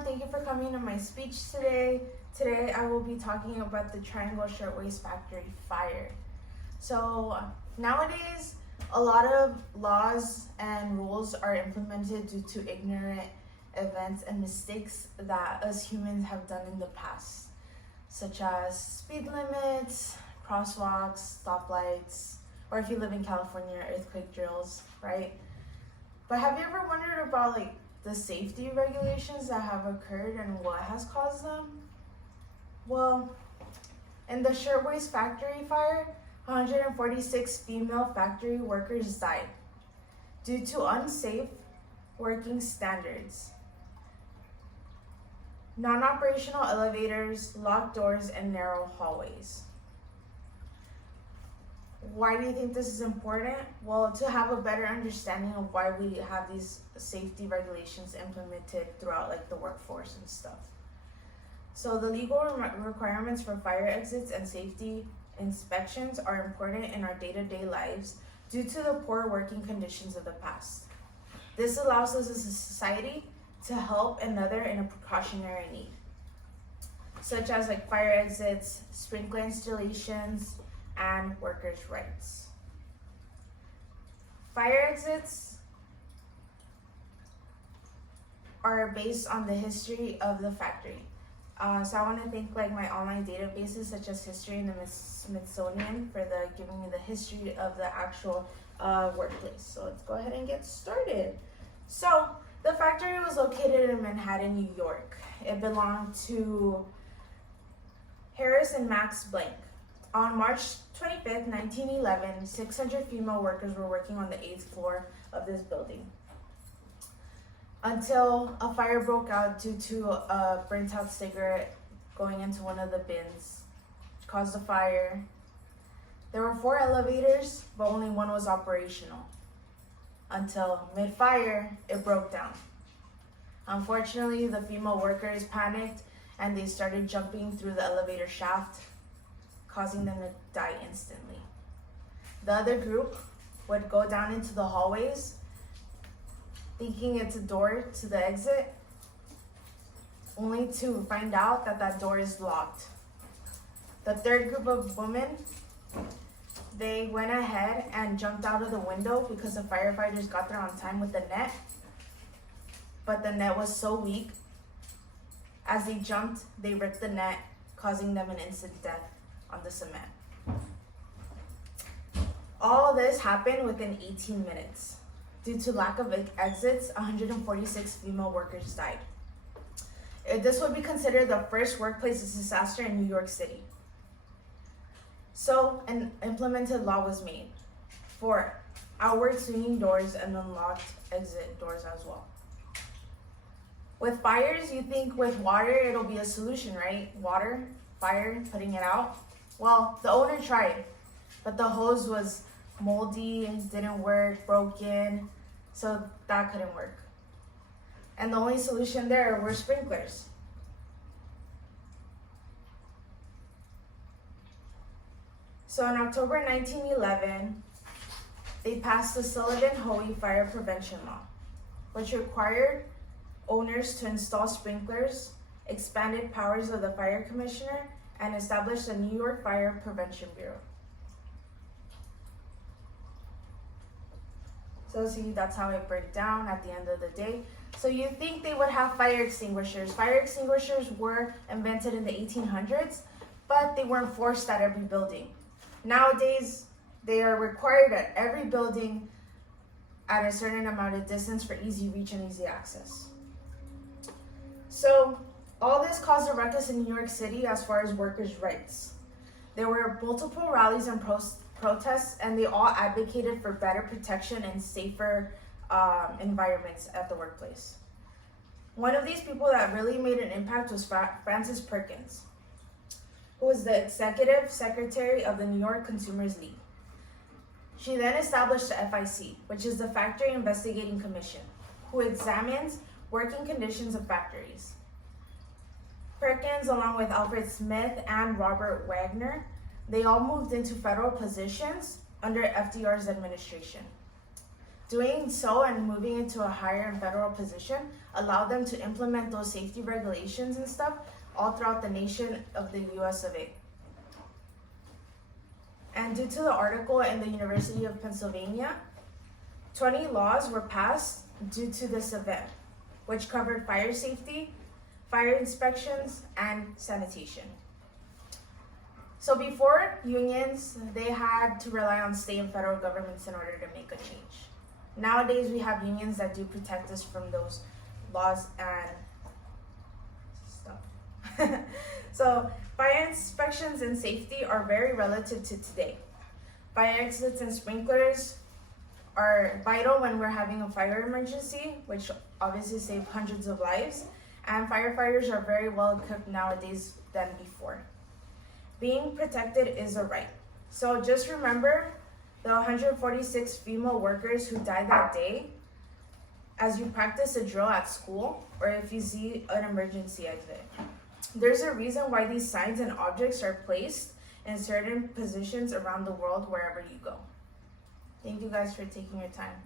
everyone, thank you for coming to my speech today. Today I will be talking about the Triangle Shirtwaist Factory fire. So nowadays, a lot of laws and rules are implemented due to ignorant events and mistakes that us humans have done in the past, such as speed limits, crosswalks, stoplights, or if you live in California, earthquake drills, right? But have you ever wondered about the safety regulations that have occurred and what has caused them? Well, in the Shirtwaist Factory fire, 146 female factory workers died due to unsafe working standards, non-operational elevators, locked doors, and narrow hallways. Why do you think this is important? Well, to have a better understanding of why we have these safety regulations implemented throughout the workforce and stuff. So the legal requirements for fire exits and safety inspections are important in our day-to-day lives due to the poor working conditions of the past. This allows us as a society to help another in a precautionary need, such as fire exits, sprinkler installations, and workers' rights. Fire exits are based on the history of the factory. So I want to thank my online databases such as History and the Smithsonian for giving me the history of the actual workplace. So let's go ahead and get started. So the factory was located in Manhattan, New York. It belonged to Harris and Max Blank. On March 25th, 1911, 600 female workers were working on the 8th floor of this building until a fire broke out due to a burnt out cigarette going into one of the bins, which caused a fire. There were 4 elevators, but only one was operational. Until mid-fire, it broke down. Unfortunately, the female workers panicked and they started jumping through the elevator shaft, causing them to die instantly. The other group would go down into the hallways, thinking it's a door to the exit, only to find out that that door is locked. The third group of women, they went ahead and jumped out of the window because the firefighters got there on time with the net, but the net was so weak, as they jumped, they ripped the net, causing them an instant death on the cement. All this happened within 18 minutes. Due to lack of exits, 146 female workers died. This would be considered the first workplace disaster in New York City. So an implemented law was made for outward swinging doors and unlocked exit doors as well. With fires, you think with water it'll be a solution, right? Water, fire, putting it out. Well, the owner tried, but the hose was moldy, didn't work, broken, so that couldn't work. And the only solution there were sprinklers. So in October 1911, they passed the Sullivan-Hoey Fire Prevention Law, which required owners to install sprinklers, expanded powers of the fire commissioner, and established the New York Fire Prevention Bureau. So see, that's how it broke down at the end of the day. So you think they would have fire extinguishers. Fire extinguishers were invented in the 1800s, but they weren't forced at every building. Nowadays, they are required at every building at a certain amount of distance for easy reach and easy access. So all this caused a ruckus in New York City as far as workers' rights. There were multiple rallies and protests, and they all advocated for better protection and safer environments at the workplace. One of these people that really made an impact was Frances Perkins, who was the executive secretary of the New York Consumers League. She then established the FIC, which is the Factory Investigating Commission, who examines working conditions of factories. Perkins, along with Alfred Smith and Robert Wagner, they all moved into federal positions under FDR's administration. Doing so and moving into a higher federal position allowed them to implement those safety regulations and stuff all throughout the nation of the US of A. And due to the article in the University of Pennsylvania, 20 laws were passed due to this event, which covered fire safety, fire inspections, and sanitation. So before unions, they had to rely on state and federal governments in order to make a change. Nowadays, we have unions that do protect us from those laws and stuff. So fire inspections and safety are very relative to today. Fire exits and sprinklers are vital when we're having a fire emergency, which obviously save hundreds of lives, and firefighters are very well equipped nowadays than before. Being protected is a right. So just remember the 146 female workers who died that day as you practice a drill at school or if you see an emergency exit. There's a reason why these signs and objects are placed in certain positions around the world wherever you go. Thank you guys for taking your time.